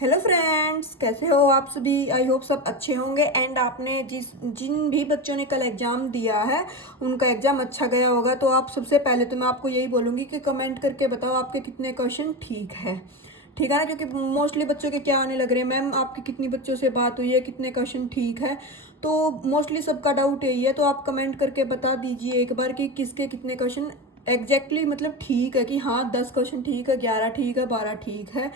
Hello friends, कैसे हो आप सभी। आई होप सब अच्छे होंगे एंड आपने जिन भी बच्चों ने कल एग्ज़ाम दिया है उनका एग्ज़ाम अच्छा गया होगा। तो आप सबसे पहले तो मैं आपको यही बोलूँगी कि कमेंट करके बताओ आपके कितने क्वेश्चन ठीक है। ठीक है ना, क्योंकि मोस्टली बच्चों के क्या आने लग रहे हैं, मैम आपकी कितनी बच्चों से बात हुई है, कितने क्वेश्चन ठीक है। तो मोस्टली सबका डाउट यही है, तो आप कमेंट करके बता दीजिए एक बार कि किसके कितने क्वेश्चन एग्जैक्टली मतलब ठीक है, कि हाँ 10 क्वेश्चन ठीक है, 11 ठीक है, 12 ठीक है।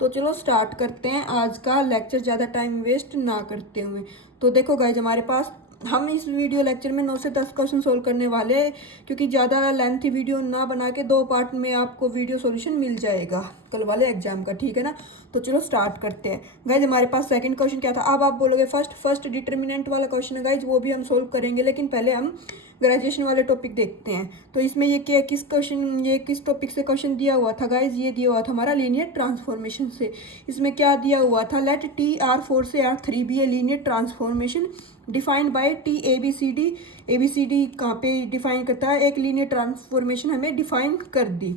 तो चलो स्टार्ट करते हैं आज का लेक्चर, ज़्यादा टाइम वेस्ट ना करते हुए। तो देखो गाइज, हमारे पास हम इस वीडियो लेक्चर में 9 से 10 क्वेश्चन सोल्व करने वाले हैं, क्योंकि ज़्यादा लेंथी वीडियो ना बना के 2 पार्ट में आपको वीडियो सॉल्यूशन मिल जाएगा कल वाले एग्जाम का। ठीक है ना, तो चलो स्टार्ट करते हैं गाइज। हमारे पास सेकंड क्वेश्चन क्या था, अब आप बोलोगे फर्स्ट डिटर्मिनेंट वाला क्वेश्चन है गाइज, वो भी हम सोल्व करेंगे, लेकिन पहले हम ग्रेजुएशन वाले टॉपिक देखते हैं। तो इसमें ये किस टॉपिक से क्वेश्चन दिया हुआ था गाइज, ये दिया हुआ था हमारा लीनियर ट्रांसफॉर्मेशन से। इसमें क्या दिया हुआ था, लेट टी R4 से R3 be a linear transformation defined by T a b c d कहाँ पे डिफाइन करता है, एक लीनियर ट्रांसफॉर्मेशन हमें डिफाइन कर दी।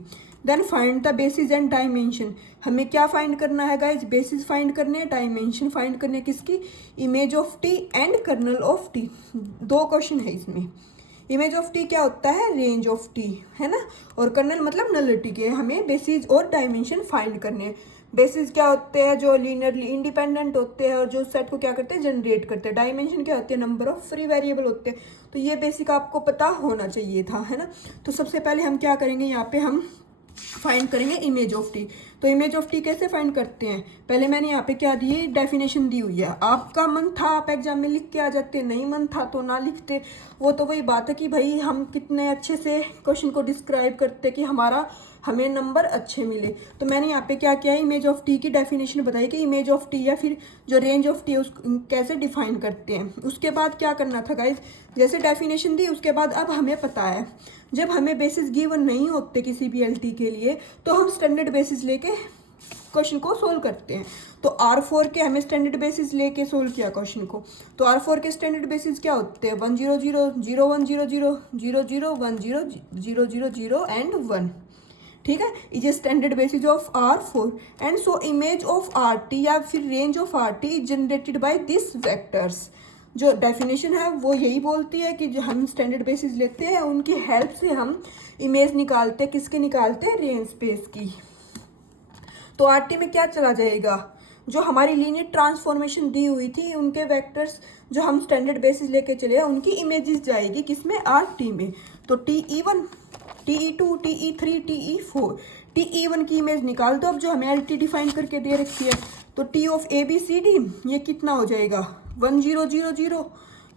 Then find the basis and dimension, हमें क्या फाइंड करना है गाइज, बेसिस फाइंड करने हैं, डायमेंशन फाइंड करने किसकी, image of T and kernel of T. 2 question है इसमें। इमेज ऑफ टी क्या होता है, रेंज ऑफ टी है ना, और कर्नल मतलब नलिटी के। हमें बेसिस और डायमेंशन फाइंड करने हैं। बेसिस क्या होते हैं, जो लीनियरली इंडिपेंडेंट होते हैं और जो सेट को क्या करते हैं, जनरेट करते हैं। डायमेंशन क्या होते हैं, नंबर ऑफ फ्री वेरिएबल होते हैं। तो ये बेसिक आपको पता होना चाहिए था, है ना। तो सबसे पहले हम क्या करेंगे, यहाँ पे हम फाइंड करेंगे इमेज ऑफ टी। तो इमेज ऑफ टी कैसे फाइंड करते हैं, पहले मैंने यहाँ पे क्या दी, डेफिनेशन दी हुई है। आपका मन था आप एग्जाम में लिख के आ जाते, नहीं मन था तो ना लिखते। वो तो वही बात है कि भाई हम कितने अच्छे से क्वेश्चन को डिस्क्राइब करते कि हमें नंबर अच्छे मिले। तो मैंने यहाँ पे क्या किया, इमेज ऑफ टी की डेफिनेशन बताई कि इमेज ऑफ टी या फिर जो रेंज ऑफ टी है उस कैसे डिफाइन करते हैं। उसके बाद क्या करना था गाइज, जैसे डेफिनेशन दी उसके बाद अब हमें पता है जब हमें बेसिस गिवन नहीं होते किसी भी एलटी के लिए, तो हम स्टैंडर्ड बेसिस लेके क्वेश्चन को सोल्व करते हैं। तो R4 के हमें स्टैंडर्ड बेसिस लेके सोल्व किया क्वेश्चन को। तो R4 के स्टैंडर्ड बेसिस क्या होते हैं, 1 0 0 0 1 0 0 0 0 1 0 0 0 0 एंड 1। ठीक है, is a standard basis of R4 and so image of RT या फिर range of RT is generated by this vectors. जो डेफिनेशन है वो यही बोलती है कि जो हम स्टैंडर्ड बेसिस लेते हैं उनकी हेल्प से हम इमेज निकालते हैं, किसके निकालते हैं, रेंज स्पेस की। तो आरटी में क्या चला जाएगा, जो हमारी लीनियर ट्रांसफॉर्मेशन दी हुई थी उनके वेक्टर्स जो हम स्टैंडर्ड बेसिस लेके चले उनकी इमेजेस जाएगी किसमें, आरटी में। तो TE1 TE2 TE3 TE4 TE1 की इमेज निकाल दो। अब जो हमें LT डिफाइन करके दे रखी है, तो T ऑफ ABCD ये कितना हो जाएगा, 1 0 0 0।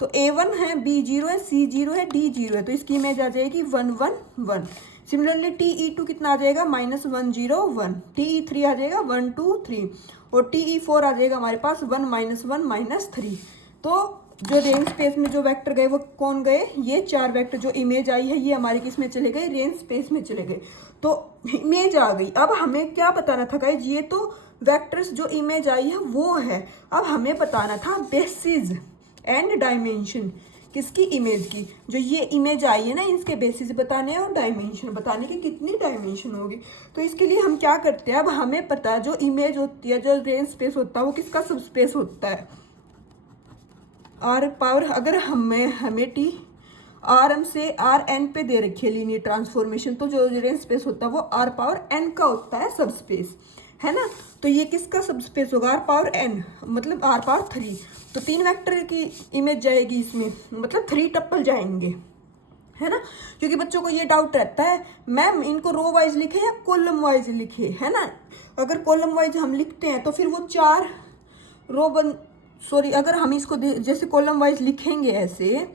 तो A1 है, B0 है, C0 है, D0 है, तो इसकी इमेज आ जाएगी 1 1 1। सिमिलरली TE2 कितना आ जाएगा, -1 0 1। TE3 आ जाएगा 1 2 3 और TE4 आ जाएगा हमारे पास 1 -1 -3। तो जो रेंज स्पेस में जो वेक्टर गए वो कौन गए, ये 4 वेक्टर जो इमेज आई है ये हमारे किस में चले गए, रेंज स्पेस में चले गए। तो इमेज आ गई। अब हमें क्या बताना था गाइज, ये तो वेक्टर्स जो इमेज आई है वो है, अब हमें बताना था बेसिस एंड डायमेंशन किसकी, इमेज की। जो ये इमेज आई है ना, इसके बेसिस बताने हैं और डायमेंशन बताने की कितनी डायमेंशन होगी। तो इसके लिए हम क्या करते हैं, अब हमें पता है जो इमेज होती है, जो रेंज स्पेस होता है वो किसका सब स्पेस होता है, आर पावर। अगर हमें टी RM से RN पे दे रखी है लीनियर ट्रांसफॉर्मेशन, तो जो रेंज स्पेस होता है वो R⁻n का होता है सब स्पेस, है ना। तो ये किसका सब स्पेस होगा, R⁻n मतलब R⁻3। तो 3 वेक्टर की इमेज जाएगी इसमें, मतलब 3 टप्पल जाएंगे, है ना। क्योंकि बच्चों को ये डाउट रहता है मैम इनको रो वाइज लिखे या कॉलम वाइज लिखे, है ना। अगर कॉलम वाइज हम लिखते हैं तो फिर वो 4 रो अगर हम इसको जैसे कॉलम वाइज लिखेंगे ऐसे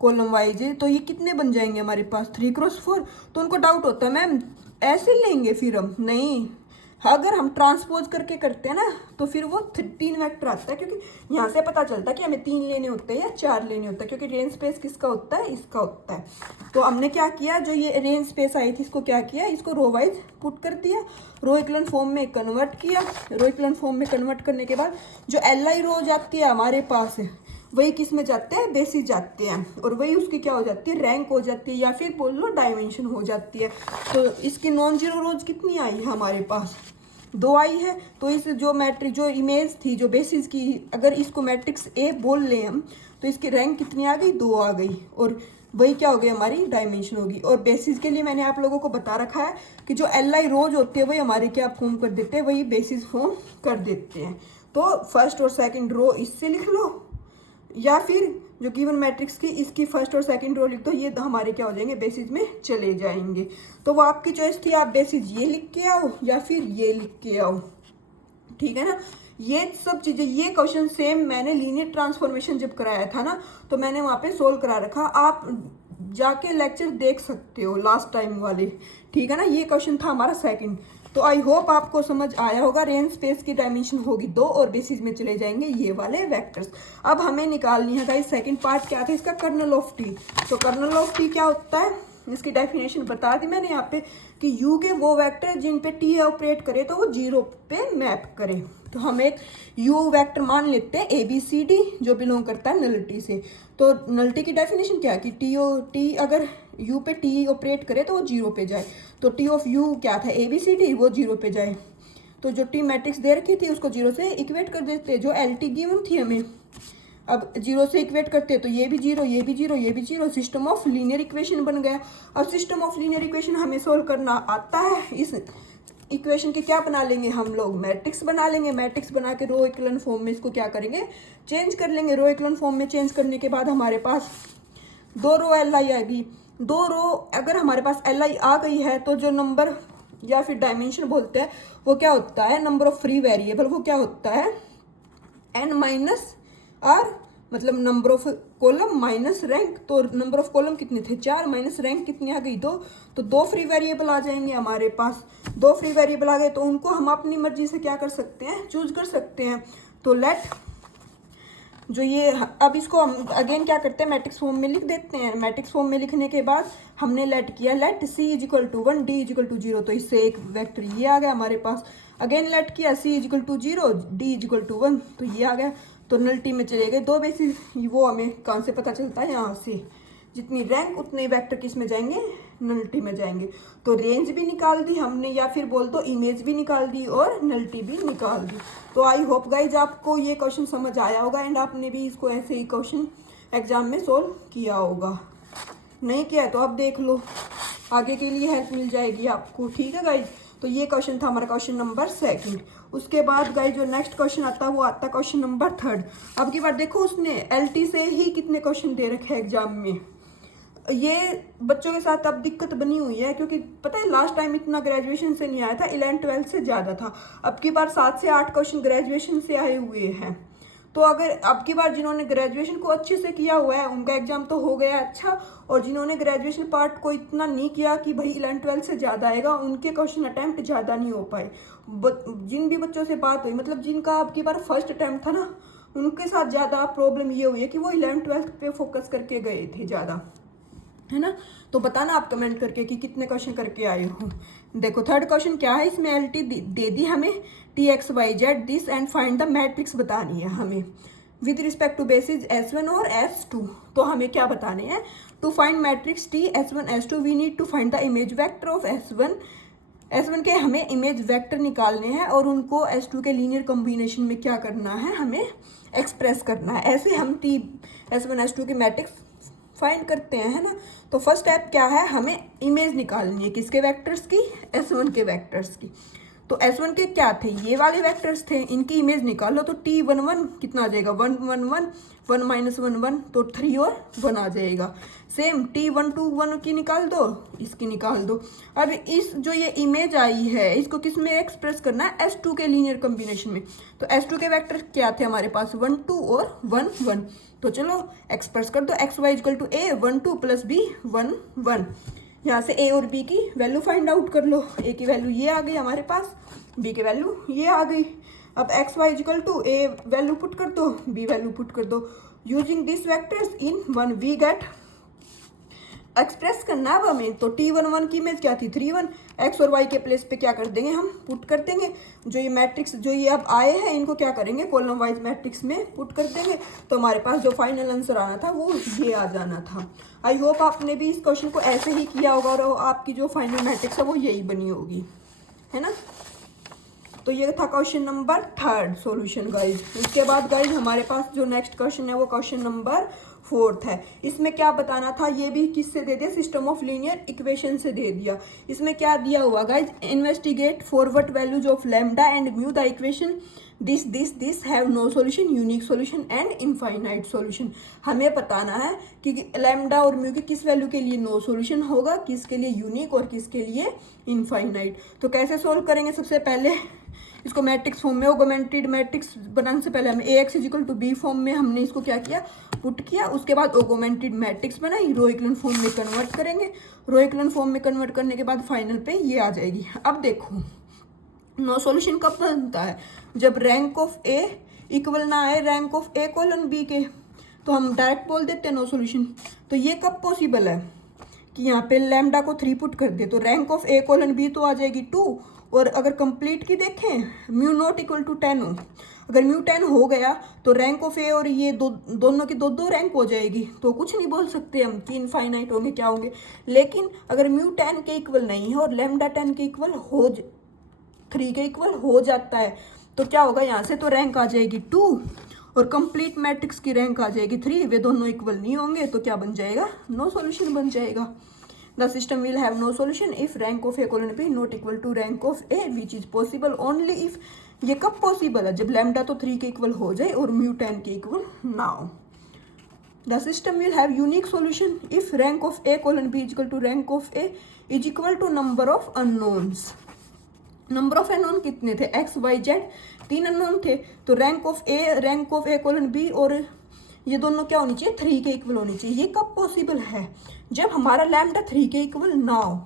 कॉलम वाइज, तो ये कितने बन जाएंगे हमारे पास, 3 × 4। तो उनको डाउट होता है मैम ऐसे लेंगे, फिर हम नहीं, अगर हम ट्रांसपोज करके करते हैं ना तो फिर वो 3 वेक्टर आता है, क्योंकि यहाँ से पता चलता है कि हमें 3 लेने होते हैं या 4 लेने होते हैं, क्योंकि रेंज स्पेस किसका होता है, इसका होता है। तो हमने क्या किया, जो ये रेंज स्पेस आई थी इसको क्या किया, इसको रो वाइज पुट कर दिया, रो इक्वलन फॉर्म में कन्वर्ट किया। रो इक्वलन फॉर्म में कन्वर्ट करने के बाद जो LI रो जाती है हमारे पास वही किस में जाते हैं, बेसिस जाते हैं, और वही उसकी क्या हो जाती है, रैंक हो जाती है, या फिर बोल लो डायमेंशन हो जाती है। तो इसकी नॉन जीरो रोज कितनी आई है हमारे पास, 2 आई है। तो इस जो मैट्रिक्स जो इमेज थी जो बेसिस की, अगर इसको मैट्रिक्स ए बोल लें हम, तो इसकी रैंक कितनी आ गई, 2 आ गई, और वही क्या हो गई, हमारी डायमेंशन होगी। और बेसिस के लिए मैंने आप लोगों को बता रखा है कि जो LI रोज होती है वही हमारी क्या फॉर्म कर देते हैं, वही बेसिस फॉर्म कर देते हैं। तो फर्स्ट और सेकंड रो इससे लिख लो, या फिर जो गिवन मैट्रिक्स की इसकी फर्स्ट और सेकंड रो लिख दो, ये हमारे क्या हो जाएंगे, बेसिस में चले जाएंगे। तो वो आपकी चॉइस थी, आप बेसिस ये लिख के आओ या फिर ये लिख के आओ, ठीक है ना। ये सब चीज़ें, ये क्वेश्चन सेम मैंने लीनियर ट्रांसफॉर्मेशन जब कराया था ना, तो मैंने वहाँ पे सोल्व करा रखा, आप जाके लेक्चर देख सकते हो लास्ट टाइम वाले, ठीक है ना। ये क्वेश्चन था हमारा सेकंड। तो आई होप आपको समझ आया होगा। रेंज स्पेस की डायमेंशन होगी 2 और बेसिस में चले जाएंगे ये वाले वेक्टर्स। अब हमें निकालनी है गाइस सेकंड पार्ट, क्या था इसका, कर्नल ऑफ टी। तो कर्नल ऑफ टी क्या होता है, इसकी डेफिनेशन बता दी मैंने यहाँ पे कि यू के वो वेक्टर जिन पे टी ऑपरेट करे तो वो 0 पे मैप करे। तो हम एक यू वेक्टर मान लेते हैं ABCD जो बिलोंग करता है नलिटी से। तो नलिटी की डेफिनेशन क्या है कि टी अगर यू पे टी ऑपरेट करे तो वो 0 पे जाए। तो टी ऑफ यू क्या था, ABCD, वो 0 पे जाए। तो जो टी मैट्रिक्स दे रखी थी उसको 0 से इक्वेट कर देते, जो LT गिवन थी हमें। अब 0 से इक्वेट करते तो ये भी 0, ये भी 0, ये भी 0, सिस्टम ऑफ लीनियर इक्वेशन बन गया। अब सिस्टम ऑफ लीनियर इक्वेशन हमें सोल्व करना आता है। इस इक्वेशन के क्या बना लेंगे हम लोग, मैट्रिक्स बना लेंगे। मैट्रिक्स बना के रो इक्विवेलेंट फॉर्म में इसको क्या करेंगे, चेंज कर लेंगे। रो इक्विवेलेंट फॉर्म में चेंज करने के बाद हमारे पास 2 रो LI आएगी। 2 रो अगर हमारे पास LI आ गई है तो जो नंबर या फिर डायमेंशन बोलते हैं वो क्या होता है, नंबर ऑफ फ्री वेरिएबल, वो क्या होता है N माइनस R, मतलब number of column minus rank. तो नंबर ऑफ कॉलम कितने थे, 4, माइनस रैंक कितनी आ गई, 2। तो 2 फ्री वेरिएबल आ जाएंगे हमारे पास। 2 फ्री वेरिएबल आ गए तो उनको हम अपनी मर्जी से क्या कर सकते हैं, चूज कर सकते हैं। तो लेट जो ये, अब इसको हम अगेन क्या करते हैं, मैट्रिक्स फॉर्म में लिख देते हैं। मैट्रिक्स फॉर्म में लिखने के बाद हमने लेट किया, let C equal to 1, D equal to 0। तो इससे एक वेक्टर ये आ गया हमारे पास। अगेन लेट किया, C equal to 0, D equal to 1, तो ये आ गया। तो नलिटी में चले गए 2 बेसिस। वो हमें कहाँ से पता चलता है, यहाँ से। जितनी रैंक उतने वेक्टर किस में जाएंगे, नलिटी में जाएंगे। तो रेंज भी निकाल दी हमने, या फिर बोल दो इमेज भी निकाल दी और नलिटी भी निकाल दी। तो आई होप गाइज आपको ये क्वेश्चन समझ आया होगा एंड आपने भी इसको ऐसे ही क्वेश्चन एग्जाम में सोल्व किया होगा। नहीं किया है तो आप देख लो, आगे के लिए हेल्प मिल जाएगी आपको, ठीक है गाइज। तो ये क्वेश्चन था हमारा क्वेश्चन नंबर 2। उसके बाद गाइज जो नेक्स्ट क्वेश्चन आता है वो आता है क्वेश्चन नंबर 3। अब की बार देखो उसने LT से ही कितने क्वेश्चन दे रखे हैं एग्जाम में। ये बच्चों के साथ अब दिक्कत बनी हुई है, क्योंकि पता है लास्ट टाइम इतना ग्रेजुएशन से नहीं आया था, 11th-12th से ज़्यादा था। अब की बार 7 से 8 क्वेश्चन ग्रेजुएशन से आए हुए हैं। तो अगर अब की बार जिन्होंने ग्रेजुएशन को अच्छे से किया हुआ है उनका एग्जाम तो हो गया अच्छा, और जिन्होंने ग्रेजुएशन पार्ट को इतना नहीं किया कि भाई 11th-12th से ज़्यादा आएगा, उनके क्वेश्चन अटैम्प्ट ज़्यादा नहीं हो पाए। जिन भी बच्चों से बात हुई, मतलब जिनका अब की बार फर्स्ट अटैम्प्ट था ना, उनके साथ ज़्यादा प्रॉब्लम ये हुई है कि वो 11th-12th पे फोकस करके गए थे ज़्यादा, है ना। तो बताना आप कमेंट करके कि कितने क्वेश्चन करके आए हो। देखो 3rd क्वेश्चन क्या है, इसमें LT दे दी हमें TXYZ this and find the matrix बतानी है हमें with respect to basis S1 और S2। तो हमें क्या बताने हैं, to find matrix T S1 S2 we need to find the image vector of S1 के हमें इमेज वेक्टर निकालने हैं और उनको S2 के लीनियर कॉम्बिनेशन में क्या करना है, हमें एक्सप्रेस करना है। ऐसे हम T S1 S2 के मैट्रिक्स फाइंड करते हैं, है ना। तो फर्स्ट स्टेप क्या है, हमें इमेज निकालनी है किसके वेक्टर्स की, S1 के वेक्टर्स की। तो S1 के क्या थे, ये वाले वेक्टर्स थे, इनकी इमेज निकालो। तो T11 कितना आ जाएगा, 1 1 1 1 माइनस 1 1, तो 3 और 1 आ जाएगा। सेम T12 1 की निकाल दो, इसकी निकाल दो। अब इस जो ये इमेज आई है इसको किस में एक्सप्रेस करना है, S2 के लीनियर कॉम्बिनेशन में। तो S2 के वेक्टर क्या थे हमारे पास, 1 2 और 1 1। तो चलो एक्सप्रेस कर दो, XY equal to A 1 2 plus B 1 1। यहाँ से A और B की वैल्यू फाइंड आउट कर लो। A की वैल्यू ये आ गई हमारे पास, B की वैल्यू ये आ गई। अब XY equal to A value put कर दो, B वैल्यू पुट कर दो। Using this vectors in 1 we get, express करना है अब हमें। तो T11 की इमेज क्या थी, 3 1। X और Y के प्लेस पे क्या कर देंगे, हम पुट कर देंगे। जो ये मैट्रिक्स जो ये अब आए हैं इनको क्या करेंगे, कॉलम वाइज मैट्रिक्स में पुट कर देंगे। तो हमारे पास जो फाइनल आंसर आना था वो ये आ जाना था। आई होप आपने भी इस क्वेश्चन को ऐसे ही किया होगा और आपकी जो फाइनल मैट्रिक्स है वो यही बनी होगी, है ना। तो ये था क्वेश्चन नंबर 3 सॉल्यूशन गाइज। उसके बाद गाइज हमारे पास जो नेक्स्ट क्वेश्चन है वो क्वेश्चन नंबर 4 है। इसमें क्या बताना था, ये भी किससे दे दिया, सिस्टम ऑफ लीनियर इक्वेशन से दे दिया। इसमें क्या दिया हुआ guys, investigate forward values of lambda and mu the equation this have no solution, unique solution and infinite solution. हमें बताना है कि लैम्डा और म्यू के किस वैल्यू के लिए नो सॉल्यूशन होगा, किसके लिए यूनिक और किसके लिए इनफाइनाइट। तो कैसे सोल्व करेंगे, सबसे पहले इसको मैट्रिक्स फॉर्म में, ऑगमेंटेड मैट्रिक्स बनाने से पहले हमें AX = B फॉर्म में हमने इसको क्या किया, पुट किया। उसके बाद ऑगमेंटेड मैट्रिक्स बनाई, रो इक्विवेलेंट फॉर्म में कन्वर्ट करेंगे। रो इक्विवेलेंट फॉर्म में कन्वर्ट करने के बाद फाइनल पे ये आ जाएगी। अब देखो नो सॉल्यूशन कब बनता है, जब रैंक ऑफ A इक्वल ना आए rank of A colon B के, तो हम डायरेक्ट बोल देते हैं नो सॉल्यूशन। तो ये कब पॉसिबल है कि यहाँ पे लैम्डा को 3 पुट कर दे, तो rank of A colon B तो आ जाएगी 2। और अगर कंप्लीट की देखें, म्यू नॉट इक्वल टू 10 हो, अगर म्यू 10 हो गया तो रैंक ऑफ A और ये दोनों की दो रैंक हो जाएगी। तो कुछ नहीं बोल सकते हम कि इनफाइनाइट होंगे क्या होंगे। लेकिन अगर म्यू 10 के इक्वल नहीं है और लैम्डा 10 के इक्वल 3 के इक्वल हो जाता है, तो क्या होगा, यहाँ से तो रैंक आ जाएगी 2 और कंप्लीट मैट्रिक्स की रैंक आ जाएगी 3। वे दोनों इक्वल नहीं होंगे तो क्या बन जाएगा, नो सॉल्यूशन बन जाएगा। The system will have no solution if rank of A colon B not equal to rank of A which is possible only if, ये कब पॉसिबल है, जब लैम्डा तो 3 के इक्वल हो जाए और म्यू 10 के इक्वल ना हो। The system will have unique solution if rank of A colon B equal to rank of A is equal to number of unknowns. Number of unknown कितने थे, X Y Z 3 अननोन थे। तो rank of A colon B और ये दोनों क्या होनी चाहिए, 3 के इक्वल होनी चाहिए। ये कब पॉसिबल है, जब हमारा लैम्डा 3 के इक्वल ना हो।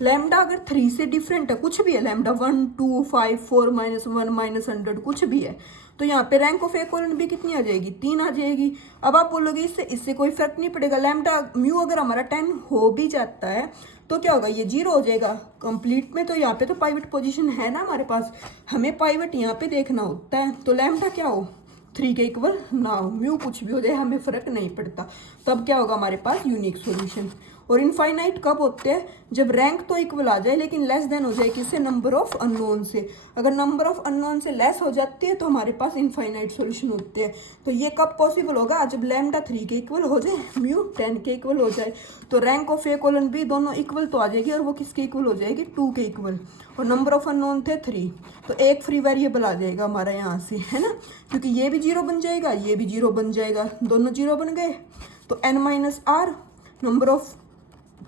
लैम्डा अगर 3 से डिफरेंट है, कुछ भी है, लैम्डा 1 2 5 4 -1 -100 कुछ भी है, तो यहाँ पे rank of A colon B कितनी आ जाएगी, 3 आ जाएगी। अब आप बोलोगे इससे कोई फर्क नहीं पड़ेगा, लैम्डा म्यू अगर हमारा 10 हो भी जाता है तो क्या होगा, ये 0 हो जाएगा कंप्लीट में। तो यहाँ पे तो पाइवट पोजीशन है ना हमारे पास, हमें पाइवट यहाँ पे देखना होता है। तो लैम्डा क्या हो, 3 के इक्वल ना हो, म्यू कुछ भी हो जाए हमें फर्क नहीं पड़ता। तब क्या होगा हमारे पास, यूनिक सॉल्यूशन। और इनफाइनाइट कब होते हैं, जब रैंक तो इक्वल आ जाए लेकिन लेस देन हो जाए किससे, नंबर ऑफ अननोन से। अगर नंबर ऑफ अननोन से लेस हो जाती है तो हमारे पास इनफाइनाइट सॉल्यूशन होते हैं। तो ये कब पॉसिबल होगा, जब लैम्डा 3 के इक्वल हो जाए, म्यू 10 के इक्वल हो जाए। तो rank of A colon B दोनों इक्वल तो आ जाएगी और वो किसके इक्वल हो जाएगी, 2 के इक्वल। और नंबर ऑफ अननोन थे 3, तो एक फ्री वेरिएबल आ जाएगा हमारा यहाँ से, है ना, क्योंकि ये भी 0 बन जाएगा, ये भी 0 बन जाएगा, दोनों 0 बन गए। तो n-r number of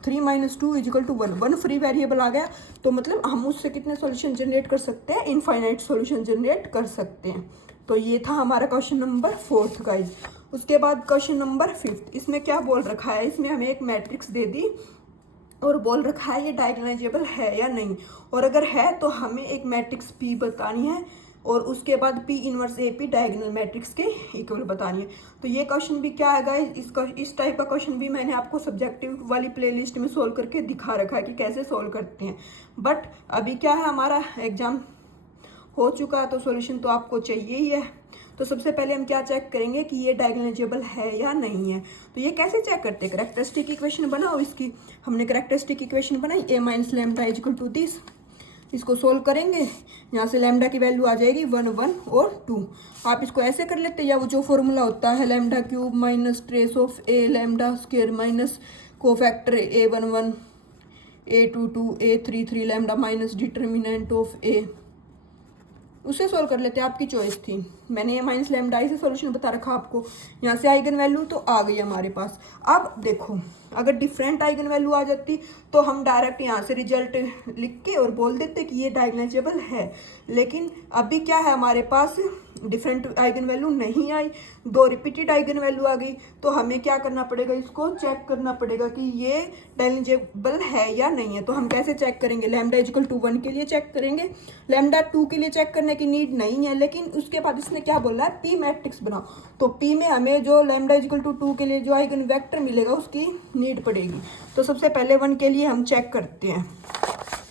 3 - 2 = 1, 1 free variable आ गया। तो मतलब हम उससे कितने सॉल्यूशन जनरेट कर सकते हैं, इनफाइनाइट सॉल्यूशन जनरेट कर सकते हैं। तो ये था हमारा क्वेश्चन नंबर 4 गाइज। उसके बाद क्वेश्चन नंबर 5, इसमें क्या बोल रखा है, इसमें हमें एक मैट्रिक्स दे दी और बोल रखा है ये डायगोनालाइजेबल है या नहीं, और अगर है तो हमें एक मैट्रिक्स P बतानी है और उसके बाद P inverse AP diagonal matrix के इक्वल बतानी है। तो ये क्वेश्चन भी क्या है गाइस, इस टाइप का क्वेश्चन भी मैंने आपको सब्जेक्टिव वाली प्लेलिस्ट में सोल्व करके दिखा रखा है कि कैसे सोल्व करते हैं। बट अभी क्या है, हमारा एग्जाम हो चुका है तो सॉल्यूशन तो आपको चाहिए ही है। तो सबसे पहले हम क्या चेक करेंगे कि ये डायगोनालाइजेबल है या नहीं है। तो ये कैसे चेक करते हैं, कैरेक्टरिस्टिक इक्वेशन बनाओ इसकी। हमने कैरेक्टरिस्टिक इक्वेशन बनाई, A - लैम्डा = दिस। इसको सोल्व करेंगे, यहाँ से लैम्डा की वैल्यू आ जाएगी 1 1 और 2। आप इसको ऐसे कर लेते हैं, या वो जो फॉर्मूला होता है λ³ - trace of A λ² - cofactor A11 A22 A33 λ - determinant of A, उससे सोल्व कर लेते हैं। आपकी चॉइस थी, मैंने A - लैम्डा से सॉल्यूशन बता रखा आपको। यहाँ से आइगन वैल्यू तो आ गई हमारे पास। अब देखो, अगर डिफरेंट आइगन वैल्यू आ जाती तो हम डायरेक्ट यहाँ से रिजल्ट लिख के और बोल देते कि ये डायगोनालाइजेबल है। लेकिन अभी क्या है, हमारे पास डिफरेंट आइगन वैल्यू नहीं आई, 2 रिपीटेड आइगन वैल्यू आ गई। तो हमें क्या करना पड़ेगा, इसको चेक करना पड़ेगा कि ये डायगोनालाइजेबल है या नहीं है। तो हम कैसे चेक करेंगे, λ = 1 के लिए चेक करेंगे, λ2 के लिए चेक करने की नीड नहीं है। लेकिन उसके बाद इसने क्या बोला है, P मैट्रिक्स बनाओ। तो P में हमें जो λ = 2 के लिए जो आइगन वेक्टर मिलेगा उसकी नीड पड़ेगी। तो सबसे पहले 1 के लिए हम चेक करते हैं।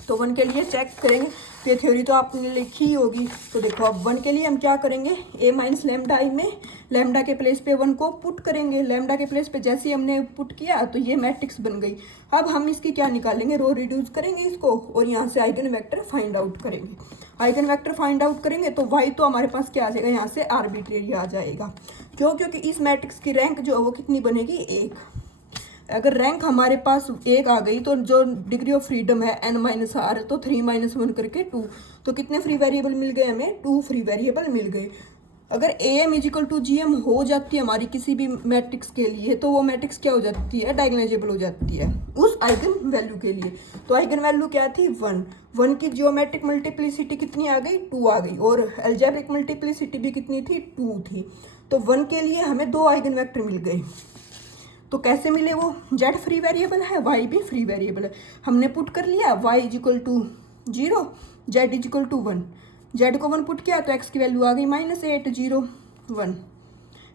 तो 1 के लिए चेक करेंगे, तो ये थ्योरी तो आपने लिखी ही होगी। तो देखो अब 1 के लिए हम क्या करेंगे, ए माइनस लैम्डा आई में लैम्डा के प्लेस पे 1 को पुट करेंगे। लैम्डा के प्लेस पे जैसे ही हमने पुट किया तो ये मैट्रिक्स बन गई। अब हम इसकी क्या निकालेंगे, रो रिड्यूस करेंगे इसको और यहाँ से आइगन वेक्टर फाइंड आउट करेंगे। आइगन वेक्टर फाइंड आउट करेंगे तो वाई तो हमारे पास क्या आ जाएगा, यहाँ से आर्बिट्रेरी आ जाएगा। क्यों, क्योंकि इस मैट्रिक्स की रैंक जो है वो कितनी बनेगी, 1। अगर रैंक हमारे पास 1 आ गई तो जो डिग्री ऑफ फ्रीडम है n माइनस आर, तो 3 माइनस 1 करके 2। तो कितने फ्री वेरिएबल मिल गए हमें, 2 फ्री वेरिएबल मिल गए। अगर am इजिकल टू gm हो जाती है हमारी किसी भी मैट्रिक्स के लिए, तो वो मैट्रिक्स क्या हो जाती है, डायगोनालाइजेबल हो जाती है उस आइगन वैल्यू के लिए। तो आइगन वैल्यू क्या थी, 1 की जियोमेट्रिक मल्टीप्लिसिटी कितनी आ गई, 2 आ गई, और अलजेब्रिक मल्टीप्लिसिटी भी कितनी थी, 2 थी। तो 1 के लिए हमें 2 आइगन वेक्टर मिल गए। तो कैसे मिले वो, z फ्री वेरिएबल है, y भी फ्री वेरिएबल है। हमने पुट कर लिया y equal to 0, z equal to 1। z को 1 पुट किया तो x की वैल्यू आ गई -8 0 1।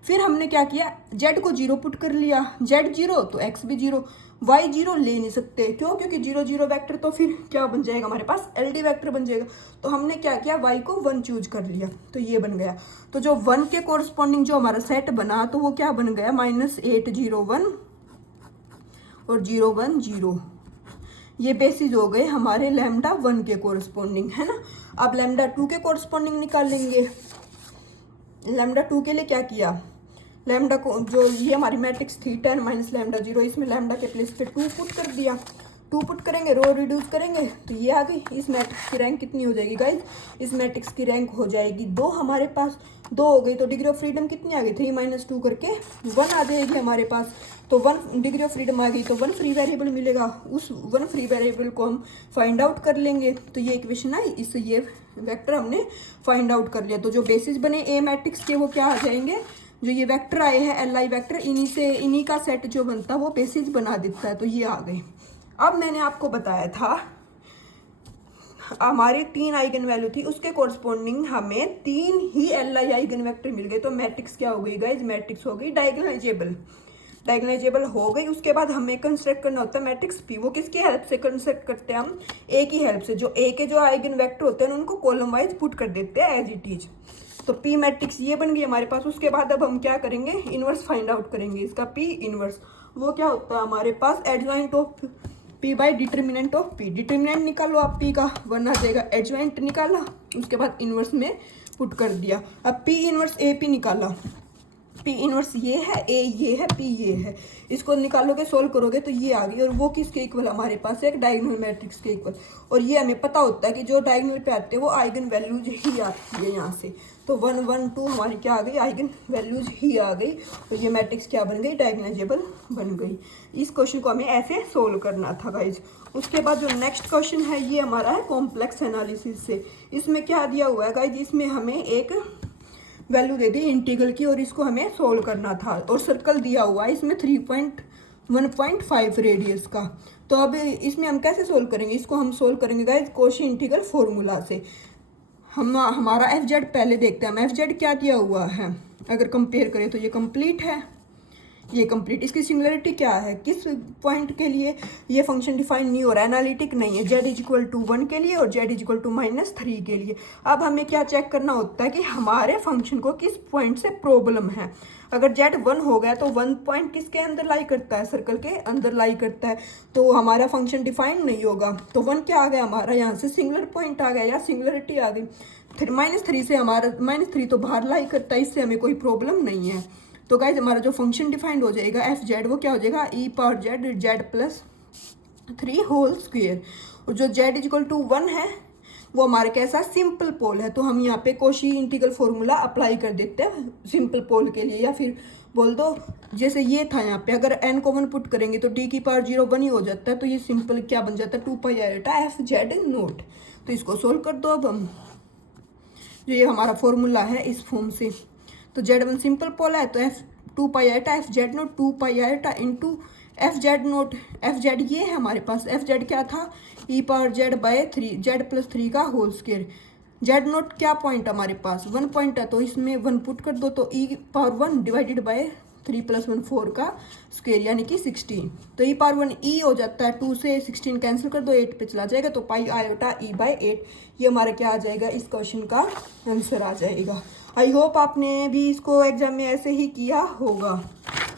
फिर हमने क्या किया, z को 0 पुट कर लिया, z 0 तो x भी 0, y 0 ले नहीं सकते। क्यों, क्योंकि 0 0 वेक्टर तो फिर क्या बन जाएगा हमारे पास, LD वेक्टर बन जाएगा। तो हमने क्या किया, y को 1 चूज कर लिया, तो ये बन गया। तो जो 1 के कोरस्पॉन्डिंग जो हमारा सेट बना तो वो क्या बन गया, -8 0 1 और 0 1 0। ये बेसिस हो गए हमारे लैम्डा 1 के कोरस्पॉन्डिंग, है ना। अब लैम्डा 2 के कोरस्पॉन्डिंग निकाल लेंगे। लैम्डा 2 के लिए क्या किया, लैम्डा को जो ये हमारी मैट्रिक्स थी 10 माइनस लैम्डा 0, इसमें लैम्डा के प्लेस पे 2 पुट कर दिया। 2 पुट करेंगे, रो रिड्यूस करेंगे तो ये आ गई। इस मैट्रिक्स की रैंक कितनी हो जाएगी गाइज, इस मैट्रिक्स की रैंक हो जाएगी 2। हमारे पास 2 हो गई तो डिग्री ऑफ फ्रीडम कितनी आ गई, 3 माइनस 2 करके 1 आ जाएगी हमारे पास। तो 1 डिग्री ऑफ फ्रीडम आ गई तो 1 फ्री वेरिएबल मिलेगा। उस 1 फ्री वेरिएबल को हम फाइंड आउट कर लेंगे। तो ये इक्वेशन है, इससे ये वेक्टर हमने फाइंड आउट कर लिया। तो जो बेसिस बने ए मैट्रिक्स के वो क्या आ जाएंगे, जो ये वेक्टर आए हैं एल आई वेक्टर, इन्हीं का सेट जो बनता है वो बेसिस बना देता है। तो ये आ गए। अब मैंने आपको बताया था हमारे 3 आइगन वैल्यू थी, उसके कोरस्पॉन्डिंग हमें 3 ही एल आई आइगन वेक्टर मिल गए। तो मैट्रिक्स क्या हो गई गाइज, मैट्रिक्स हो गई डायगोनालाइजेबल। डायगोनालाइजेबल हो गई, उसके बाद हमें कंस्ट्रक्ट करना होता है मैट्रिक्स पी। वो किसकी हेल्प से कंस्ट्रक्ट करते हैं हम, ए की हेल्प से। जो ए के जो आइगन वेक्टर होते हैं उनको कॉलम वाइज पुट कर देते हैं एज इट इज। तो पी मैट्रिक्स ये बन गई हमारे पास। उसके बाद अब हम क्या करेंगे, इनवर्स फाइंड आउट करेंगे इसका, पी इनवर्स। वो क्या होता है हमारे पास, adjoint of P by determinant of P. Determinant निकालो आप, पी का 1 आ जाएगा, एडजॉइंट निकाला, उसके बाद इनवर्स में पुट कर दिया। अब पी इनवर्स ए पी निकाला, पी इनवर्स ये है, ए ये है, पी ये है। इसको निकालोगे, सोल्व करोगे तो ये आ गई। और वो किसके इक्वल हमारे पास, एक डायगोनल मैट्रिक्स के इक्वल। और ये हमें पता होता है कि जो डायगोनल पे आते हैं वो आइगन वैल्यूज ही आती है यहाँ से। तो 1 1 2 हमारी क्या आ गई, आइगन वैल्यूज ही आ गई। तो ये मैट्रिक्स क्या बन गई, डायगोनालाइजेबल बन गई। इस क्वेश्चन को हमें ऐसे सोल्व करना था गाइज। उसके बाद जो नेक्स्ट क्वेश्चन है ये हमारा है कॉम्प्लेक्स एनालिसिस से। इसमें क्या दिया हुआ है गाइज, इसमें हमें एक वैल्यू दे दी इंटीग्रल की और इसको हमें सोल्व करना था। और सर्कल दिया हुआ है इसमें 1.5 रेडियस का। तो अब इसमें हम कैसे सोल्व करेंगे, इसको हम सोल्व करेंगे गाइज कोशी इंटीग्रल फॉर्मूला से। हम हमारा एफ जेड पहले देखते हैं हम एफ जेड क्या दिया हुआ है। अगर कंपेयर करें तो ये कंप्लीट है, ये कंप्लीट। इसकी सिमिलरिटी क्या है, किस पॉइंट के लिए ये फंक्शन डिफाइन नहीं हो रहा है, एनालिटिक नहीं है, z इजिक्वल टू 1 के लिए और z इजिक्वल टू -3 के लिए। अब हमें क्या चेक करना होता है कि हमारे फंक्शन को किस पॉइंट से प्रॉब्लम है। अगर z 1 हो गया तो 1 पॉइंट किसके अंदर लाई करता है, सर्कल के अंदर लाई करता है, तो हमारा फंक्शन डिफाइन नहीं होगा। तो 1 क्या आ गया हमारा, यहाँ से सिंगुलर पॉइंट आ गया या सिंगुलरिटी आ गई। फिर -3 से हमारा -3 तो बाहर लाई करता है, इससे हमें कोई प्रॉब्लम नहीं है। तो गाइज हमारा जो फंक्शन डिफाइंड हो जाएगा एफ जेड, वो क्या हो जाएगा, e power z plus 3 whole square. और जो z इजिकल टू 1 है वो हमारे कैसा, सिंपल पोल है। तो हम यहाँ पे कोशी इंटीग्रल फॉर्मूला अप्लाई कर देते हैं सिंपल पोल के लिए। या फिर बोल दो जैसे ये था यहाँ पे, अगर n को 1 पुट करेंगे तो d की पावर 0 1 ही हो जाता है। तो ये सिंपल क्या बन जाता है, 2 पाई एफ जेड नोट। तो इसको सोल्व कर दो अब हम, जो ये हमारा फॉर्मूला है इस फॉर्म से। तो z1 सिंपल पोल है तो f 2 pi eta F Z naught 2 pi eta into F Z naught. F Z ये है हमारे पास, एफ जेड क्या था, e power z by 3 z plus 3 का होल स्क्वायर। जेड नोट क्या पॉइंट हमारे पास 1 पॉइंट है, तो इसमें 1 पुट कर दो तो e पावर 1 डिवाइडेड बाय 3 + 1 4 का स्क्वायर यानी कि 16। तो e⁻1 e हो जाता है, 2 से 16 कैंसिल कर दो, 8 पे चला जाएगा, तो पाई आयोटा e/8 ये हमारा क्या आ जाएगा, इस क्वेश्चन का आंसर आ जाएगा। आई होप आपने भी इसको एग्जाम में ऐसे ही किया होगा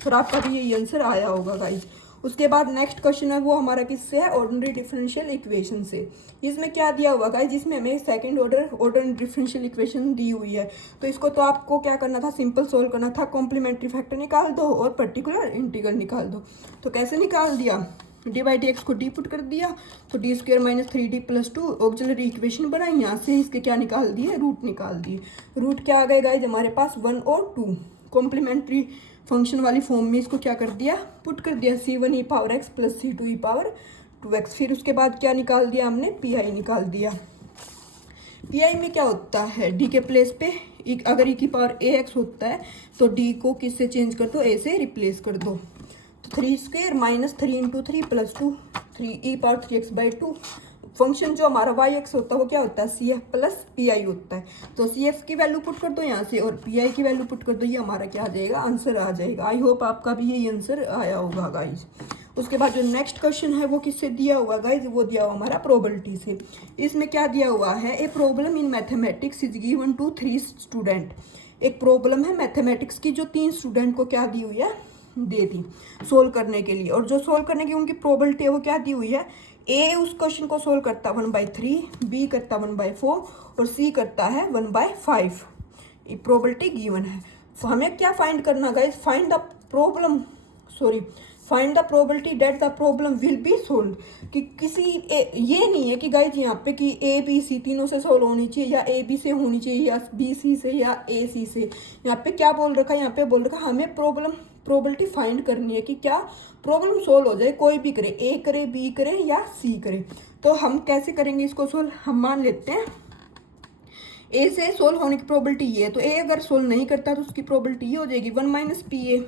और आपका भी यही आंसर आया होगा गाइज। उसके बाद नेक्स्ट क्वेश्चन है वो हमारा किससे है, ऑर्डिनरी डिफरेंशियल इक्वेशन से। इसमें क्या दिया हुआ गाइज, जिसमें हमें second order ordinary differential equation दी हुई है। तो इसको तो आपको क्या करना था, सिंपल सोल्व करना था, कॉम्प्लीमेंट्री फैक्टर निकाल दो और पर्टिकुलर इंटीग्रल निकाल दो। तो कैसे निकाल दिया, dy/dx को डी पुट कर दिया, तो d² - 3d + 2 ऑक्सिलरी इक्वेशन बनाई, यहाँ से इसके क्या निकाल दिए, रूट निकाल दिए। रूट क्या आ गए गाइज हमारे पास, 1 और 2। कॉम्प्लीमेंट्री फंक्शन वाली फॉर्म में इसको क्या कर दिया, पुट कर दिया, c1e⁻x + c2e⁻2x। फिर उसके बाद क्या निकाल दिया हमने, पी निकाल दिया। पी में क्या होता है, डी के प्लेस पे अगर e⁻ax होता है तो डी को किससे चेंज कर दो, a से रिप्लेस कर दो। तो 3² - 3 × 3 + 2 3e⁻3x/2। फंक्शन जो हमारा y(x) होता है वो क्या होता है, CF + PI होता है। तो CF की वैल्यू पुट कर दो यहाँ से और PI की वैल्यू पुट कर दो, ये हमारा क्या आ जाएगा, आंसर आ जाएगा। आई होप आपका भी यही आंसर आया होगा गाइज। उसके बाद जो नेक्स्ट क्वेश्चन है वो किससे दिया हुआ गाइज, वो दिया हुआ हमारा प्रोबेबिलिटी से। इसमें क्या दिया हुआ है, a problem in mathematics is given to 3 student. एक प्रॉब्लम है मैथमेटिक्स की जो 3 स्टूडेंट को क्या दी हुई है, दे दी सोल्व करने के लिए। और जो सोल्व करने की उनकी प्रोबेबिलिटी है वो क्या दी हुई है, ए उस क्वेश्चन को सोल्व करता 1/3, बी करता 1/4 और सी करता है 1/5। ये प्रोबेबिलिटी गिवन है। तो हमें क्या फाइंड करना guys, find the probability that the problem will be solve. कि किसी ये नहीं है कि गाइज यहाँ पे कि ए बी सी तीनों से सोल्व होनी चाहिए या ए बी से होनी चाहिए या बी सी से या ए सी से। यहाँ पे क्या बोल रखा है, यहाँ पे बोल रखा है हमें प्रोबेबिलिटी फाइंड करनी है कि क्या प्रॉब्लम सोल्व हो जाए, कोई भी करे, ए करे, बी करे या सी करे। तो हम कैसे करेंगे इसको सोल्व, हम मान लेते हैं ए से सोल्व होने की प्रोबेबिलिटी ये है, तो ए अगर सोल्व नहीं करता तो उसकी प्रोबेबिलिटी ये हो जाएगी 1 - PA।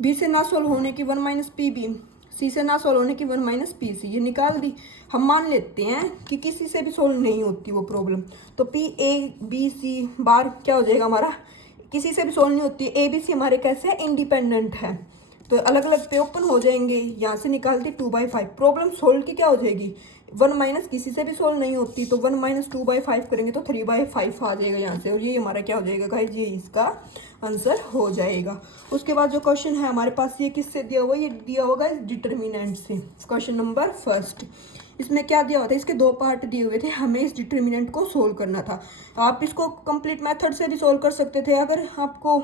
बी से ना सोल्व होने की 1 - PB, सी से ना सोल्व होने की 1 - PC, ये निकाल दी। हम मान लेते हैं कि किसी से भी सोल्व नहीं होती वो प्रॉब्लम, तो PA/BC बार क्या हो जाएगा हमारा, किसी से भी सोल्व नहीं होती। ABC हमारे कैसे इंडिपेंडेंट है, तो अलग अलग पे ओपन हो जाएंगे, यहाँ से निकाल दी 2/5। प्रॉब्लम सोल्व की क्या हो जाएगी, 1 - किसी से भी सोल्व नहीं होती तो 1 - 2/5 करेंगे तो 3/5 आ जाएगा यहाँ से, और ये हमारा क्या हो जाएगा गाइस, ये इसका आंसर हो जाएगा। उसके बाद जो क्वेश्चन है हमारे पास, ये किससे दिया हुआ, ये दिया होगा इस डिटर्मिनेंट से। क्वेश्चन नंबर 1, इसमें क्या दिया हुआ था, इसके 2 पार्ट दिए हुए थे, हमें इस डिटर्मिनेंट को सोल्व करना था। आप इसको कंप्लीट मेथड से भी सोल्व कर सकते थे, अगर आपको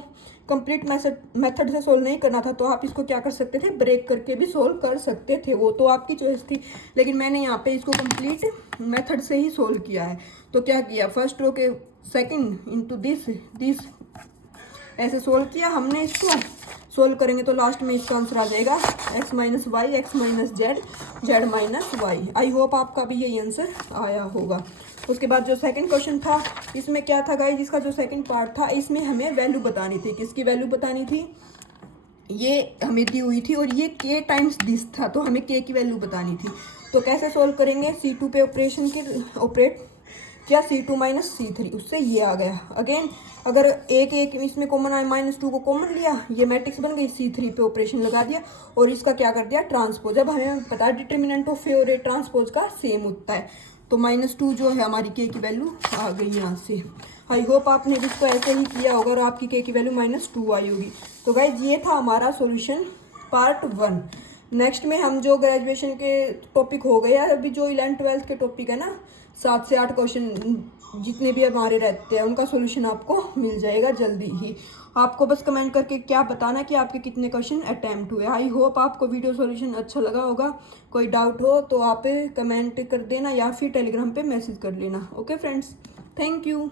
कंप्लीट मेथड से सोल्व नहीं करना था तो आप इसको क्या कर सकते थे, ब्रेक करके भी सोल्व कर सकते थे, वो तो आपकी चॉइस थी। लेकिन मैंने यहाँ पे इसको कंप्लीट मेथड से ही सोल्व किया है। तो क्या किया, फर्स्ट रो के सेकंड इनटू दिस ऐसे सोल्व किया हमने। इसको सोल्व करेंगे तो लास्ट में इसका आंसर आ जाएगा x - y x - z z - y। I hope आपका भी यही आंसर आया होगा। उसके बाद जो सेकंड क्वेश्चन था, इसमें क्या था गाइस, इसका जो सेकंड पार्ट था इसमें हमें वैल्यू बतानी थी। किसकी वैल्यू बतानी थी, ये हमें दी हुई थी और ये k टाइम्स दिस था, तो हमें k की वैल्यू बतानी थी। तो कैसे सोल्व करेंगे, C2 पे ऑपरेट किया, C2 - C3, उससे ये आ गया। अगेन अगर एक इसमें कॉमन आया, -2 को कॉमन लिया, ये मैट्रिक्स बन गई, C3 पे ऑपरेशन लगा दिया और इसका क्या कर दिया, ट्रांसपोज। अब हमें पता है डिटर्मिनेंट ऑफ ए और ए ट्रांसपोज का सेम होता है, तो -2 जो है हमारी k की वैल्यू आ गई यहाँ से। आई होप आपने इसको ऐसे ही किया होगा और आपकी k की वैल्यू -2 आई होगी। तो गाइज ये था हमारा सॉल्यूशन पार्ट 1। नेक्स्ट में हम जो ग्रेजुएशन के टॉपिक हो गए, अभी जो 11th 12th के टॉपिक है ना, 7 से 8 क्वेश्चन जितने भी हमारे रहते हैं उनका सॉल्यूशन आपको मिल जाएगा जल्दी ही। आपको बस कमेंट करके क्या बताना कि आपके कितने क्वेश्चन अटैम्प्ट हुए। आई होप आपको वीडियो सॉल्यूशन अच्छा लगा होगा। कोई डाउट हो तो आप कमेंट कर देना या फिर टेलीग्राम पे मैसेज कर लेना। Okay friends, thank you.